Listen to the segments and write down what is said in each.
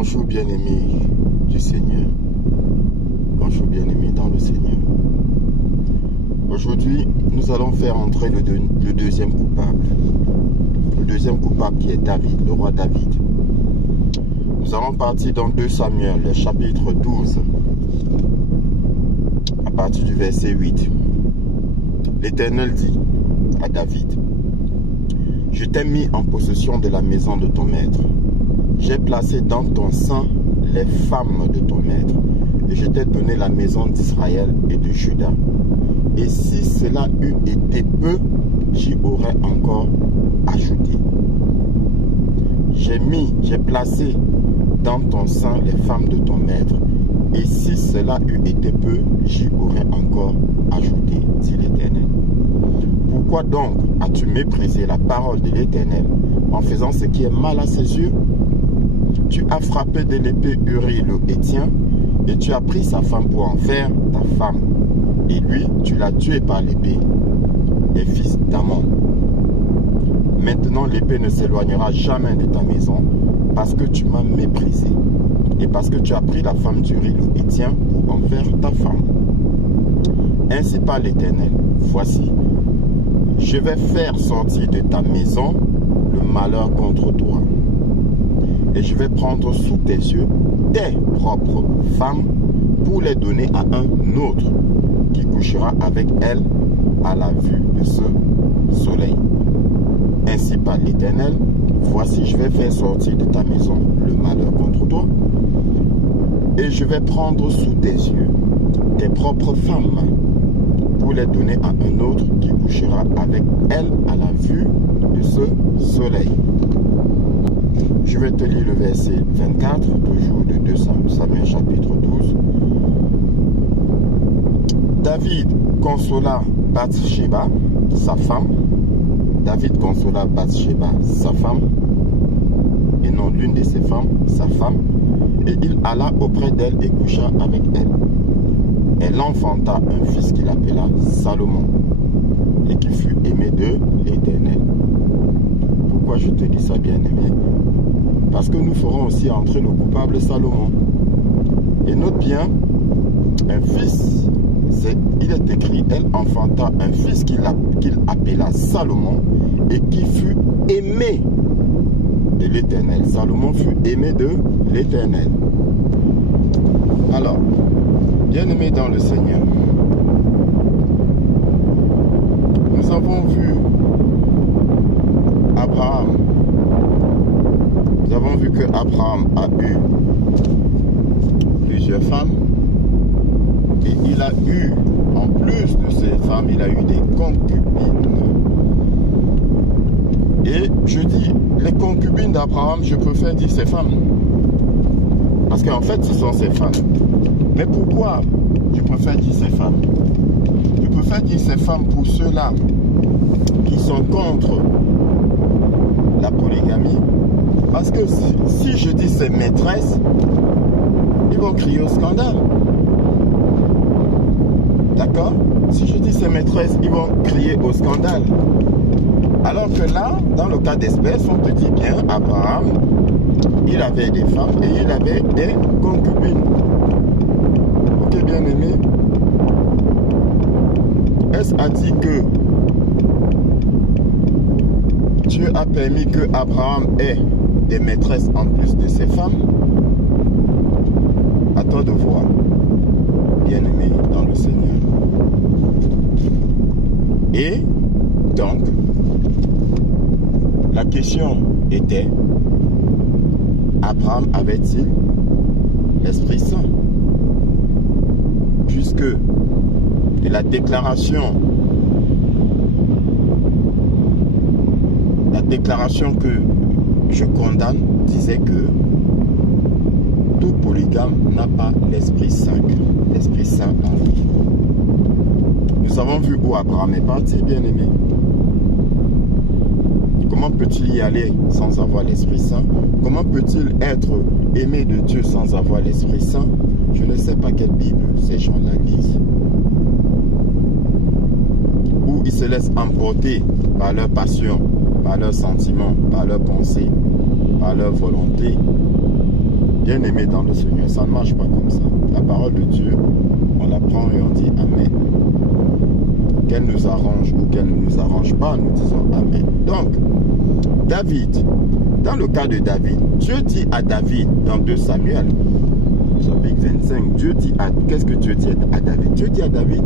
Bonjour bien-aimés du Seigneur. Bonjour bien-aimés dans le Seigneur. Aujourd'hui, nous allons faire entrer le deuxième coupable. Le deuxième coupable qui est David, le roi David. Nous allons partir dans 2 Samuel, le chapitre 12, à partir du verset 8. L'Éternel dit à David: Je t'ai mis en possession de la maison de ton maître. J'ai placé dans ton sein les femmes de ton maître, et je t'ai donné la maison d'Israël et de Juda. Et si cela eût été peu, j'y aurais encore ajouté. J'ai placé dans ton sein les femmes de ton maître, et si cela eût été peu, j'y aurais encore ajouté, dit l'Éternel. Pourquoi donc as-tu méprisé la parole de l'Éternel en faisant ce qui est mal à ses yeux? Tu as frappé de l'épée Uri le Héthien, et tu as pris sa femme pour en faire ta femme. Et lui, tu l'as tué par l'épée, les fils d'Amon. Maintenant, l'épée ne s'éloignera jamais de ta maison, parce que tu m'as méprisé, et parce que tu as pris la femme d'Uri le Héthien pour en faire ta femme. Ainsi parle l'Éternel: voici, je vais faire sortir de ta maison le malheur contre toi. Et je vais prendre sous tes yeux tes propres femmes pour les donner à un autre qui couchera avec elles à la vue de ce soleil. Ainsi parle l'Éternel: voici, je vais faire sortir de ta maison le malheur contre toi. Et je vais prendre sous tes yeux tes propres femmes pour les donner à un autre qui couchera avec elles à la vue de ce soleil. Je vais te lire le verset 24, toujours de 2 Samuel chapitre 12. David consola Bathsheba, sa femme. David consola Bathsheba, sa femme, et non l'une de ses femmes, sa femme, et il alla auprès d'elle et coucha avec elle. Elle enfanta un fils qu'il appela Salomon, et qui fut aimé de l'Éternel. Pourquoi je te dis ça, bien-aimé? Parce que nous ferons aussi entrer le coupable Salomon. Et note bien, un fils, il est écrit, elle enfanta un fils qu'il appela Salomon, et qui fut aimé de l'Éternel. Salomon fut aimé de l'Éternel. Alors, bien-aimé dans le Seigneur, nous avons vu Abraham. Nous avons vu que Abraham a eu plusieurs femmes, et il a eu, en plus de ces femmes, il a eu des concubines. Et je dis les concubines d'Abraham, je préfère dire ses femmes, parce qu'en fait ce sont ses femmes. Mais pourquoi je préfère dire ces femmes? Je préfère dire ces femmes pour ceux-là qui sont contre la polygamie. Parce que si je dis ses maîtresses, ils vont crier au scandale. D'accord? Si je dis ses maîtresses, ils vont crier au scandale. Alors que là, dans le cas d'espèce, on te dit bien, Abraham, il avait des femmes et il avait des concubines. Ok, bien aimé? Est-ce a dit que Dieu a permis que Abraham ait des maîtresses en plus de ses femmes? À toi de voir, bien-aimé dans le Seigneur. Et donc, la question était: Abraham avait-il l'Esprit Saint? Puisque de la déclaration que je condamne disait que tout polygame n'a pas l'Esprit Saint, l'Esprit Saint en lui. Nous avons vu où Abraham est parti, bien-aimé. Comment peut-il y aller sans avoir l'Esprit Saint? Comment peut-il être aimé de Dieu sans avoir l'Esprit Saint? Je ne sais pas quelle Bible ces gens-là lisent. Ou ils se laissent emporter par leur passion, par leurs sentiments, par leurs pensées, par leur volonté. Bien-aimé dans le Seigneur, ça ne marche pas comme ça. La parole de Dieu, on la prend et on dit Amen. Qu'elle nous arrange ou qu'elle ne nous arrange pas, nous disons Amen. Donc, David, dans le cas de David, Dieu dit à David dans 2 Samuel, chapitre 25, Dieu dit à... Qu'est-ce que Dieu dit à David? Dieu dit à David,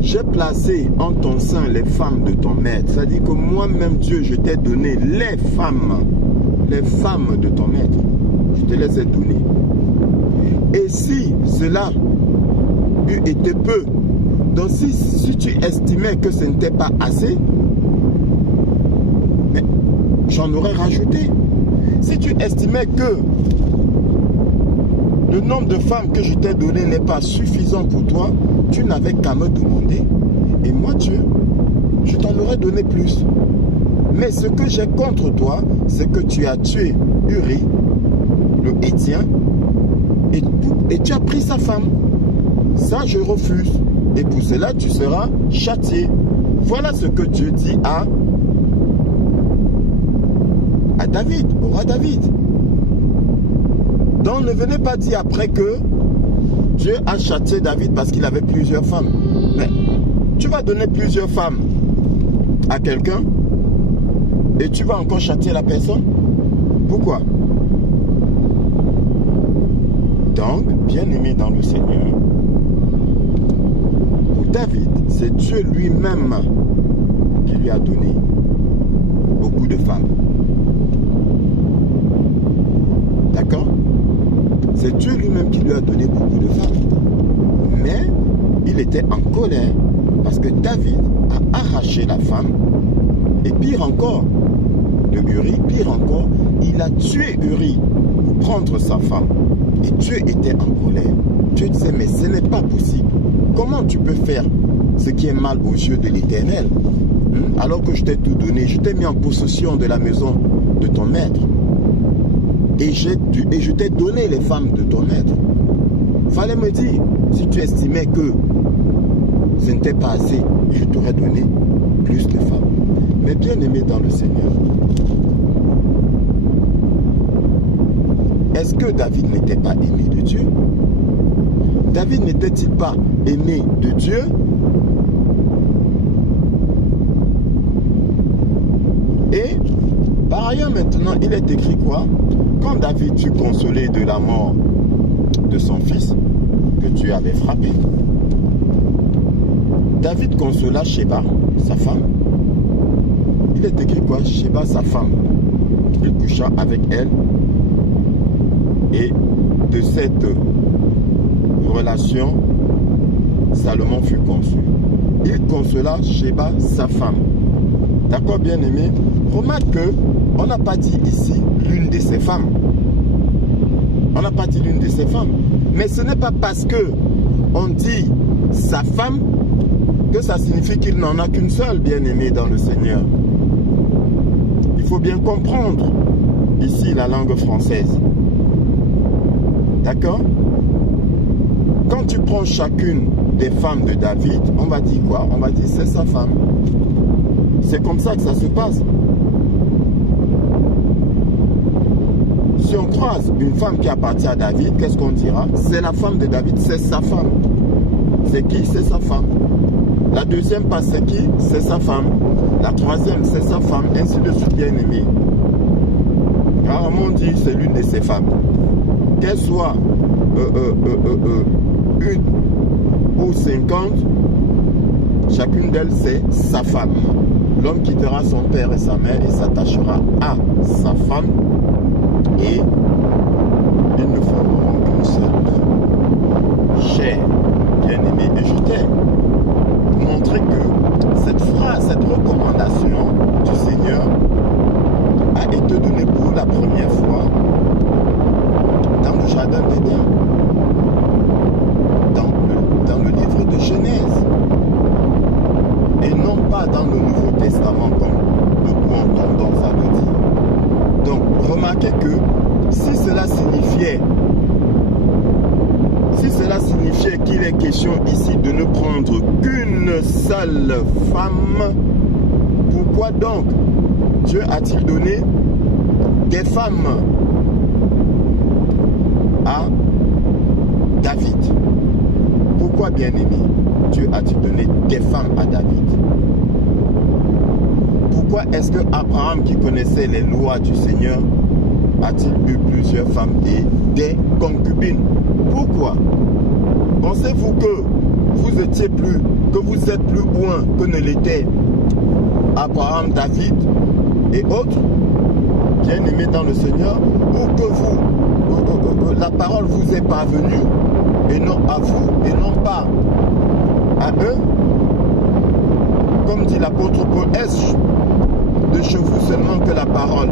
j'ai placé en ton sein les femmes de ton maître. C'est-à-dire que moi-même, Dieu, je t'ai donné les femmes de ton maître. Je te les ai données. Et si cela eût été peu, donc si tu estimais que ce n'était pas assez, j'en aurais rajouté. Si tu estimais que le nombre de femmes que je t'ai donné n'est pas suffisant pour toi, tu n'avais qu'à me demander. Et moi, Dieu, je t'en aurais donné plus. Mais ce que j'ai contre toi, c'est que tu as tué Uri, le Héthien, et tu as pris sa femme. Ça, je refuse. Et pour cela, tu seras châtié. Voilà ce que Dieu dit à David, au roi David. Donc, ne venez pas dire après que Dieu a châtié David parce qu'il avait plusieurs femmes. Mais tu vas donner plusieurs femmes à quelqu'un et tu vas encore châtier la personne. Pourquoi? Donc, bien-aimé dans le Seigneur, pour David, c'est Dieu lui-même qui lui a donné beaucoup de femmes. D'accord? C'est Dieu lui-même qui lui a donné beaucoup de femmes. Mais il était en colère parce que David a arraché la femme. Et pire encore, de Uri, pire encore, il a tué Uri pour prendre sa femme. Et Dieu était en colère. Dieu disait, mais ce n'est pas possible. Comment tu peux faire ce qui est mal aux yeux de l'Éternel? Alors que je t'ai tout donné, je t'ai mis en possession de la maison de ton maître. Et je t'ai donné les femmes de ton maître. Fallait me dire, si tu estimais que ce n'était pas assez, je t'aurais donné plus de femmes. Mais bien aimé dans le Seigneur, est-ce que David n'était pas aimé de Dieu? David n'était-il pas aimé de Dieu? Et par ailleurs maintenant, il est écrit quoi? Quand David fut consolé de la mort de son fils, que Dieu avait frappé, David consola Sheba, sa femme. Il est écrit quoi? Sheba, sa femme. Il coucha avec elle. Et de cette relation, Salomon fut conçu. Il consola Sheba, sa femme. D'accord, bien-aimé? Remarque qu'on n'a pas dit ici l'une de ses femmes. On n'a pas dit l'une de ses femmes. Mais ce n'est pas parce que on dit sa femme que ça signifie qu'il n'en a qu'une seule, bien-aimé dans le Seigneur. Il faut bien comprendre ici la langue française. D'accord? Quand tu prends chacune des femmes de David, on va dire quoi? On va dire c'est sa femme. C'est comme ça que ça se passe. Si on croise une femme qui appartient à David, qu'est-ce qu'on dira? C'est la femme de David, c'est sa femme. C'est qui? C'est sa femme. La deuxième passe, c'est qui? C'est sa femme. La troisième, c'est sa femme. Ainsi de suite, bien aimé. Rarement on dit c'est l'une de ses femmes. Qu'elle soit une ou 50, chacune d'elles, c'est sa femme. L'homme quittera son père et sa mère et s'attachera à sa femme. Et ils ne formeront qu'une seule chair, bien-aimé. Et je t'ai montré que cette phrase, cette recommandation du Seigneur a été donnée pour la première fois dans le jardin d'Éden, dans le livre de Genèse, et non pas dans le Nouveau Testament comme beaucoup ont tendance à le dire. Donc, remarquez que si cela signifiait qu'il est question ici de ne prendre qu'une seule femme, pourquoi donc Dieu a-t-il donné des femmes David. Pourquoi, bien-aimé, Dieu a-t-il donné des femmes à David? Pourquoi est-ce que Abraham, qui connaissait les lois du Seigneur, a-t-il eu plusieurs femmes et des concubines? Pourquoi? Pensez-vous que vous êtes plus loin que ne l'était Abraham, David et autres, bien-aimés dans le Seigneur, ou que la parole vous est parvenue et non à vous et non pas à eux? Comme dit l'apôtre Paul, est-ce de chez vous seulement que la parole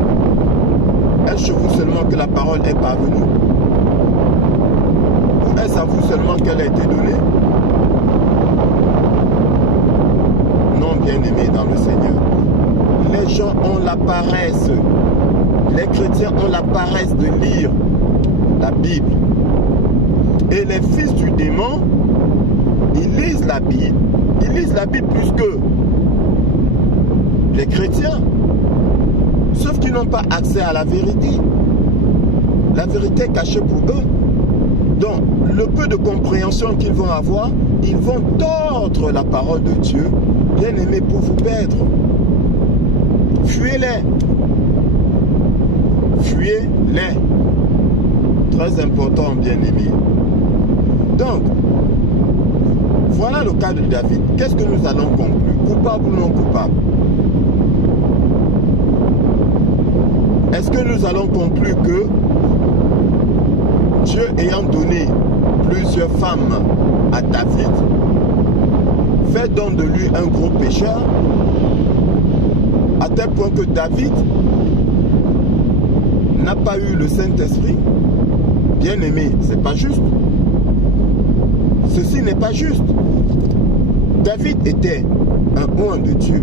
est parvenue? Ou est-ce à vous seulement qu'elle a été donnée? Non, bien-aimés dans le Seigneur. Les gens ont la paresse, les chrétiens ont la paresse de lire la Bible. Et les fils du démon, ils lisent la Bible plus que les chrétiens. Sauf qu'ils n'ont pas accès à la vérité. La vérité est cachée pour eux. Donc, le peu de compréhension qu'ils vont avoir, ils vont tordre la parole de Dieu, bien aimé, pour vous perdre. Fuyez-les. Fuyez-les. Très important, bien aimé. Donc, voilà le cas de David. Qu'est-ce que nous allons conclure? Coupable ou non coupable? Est-ce que nous allons conclure que Dieu ayant donné plusieurs femmes à David, fait donc de lui un gros pécheur, à tel point que David n'a pas eu le Saint-Esprit? Bien aimé, c'est pas juste. Ceci n'est pas juste. David était un oint de Dieu.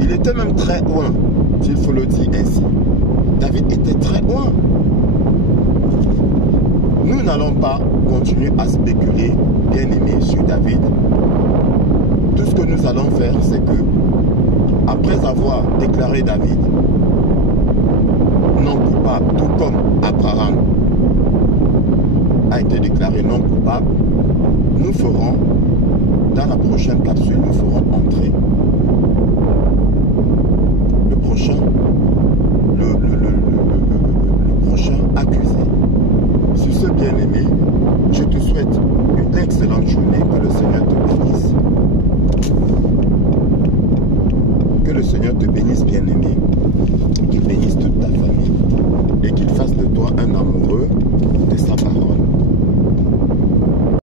Il était même très oint, s'il faut le dire ainsi. David était très oint. Nous n'allons pas continuer à spéculer, bien aimé, sur David. Tout ce que nous allons faire, c'est que, après avoir déclaré David non coupable, tout comme Abraham a été déclaré non coupable, nous ferons, dans la prochaine capsule, nous ferons entrer le prochain accusé. Sur ce, bien-aimé, je te souhaite une excellente journée, que le Seigneur te bénisse. Que le Seigneur te bénisse, bien-aimé, qu'il bénisse toute ta famille et qu'il fasse de toi un amoureux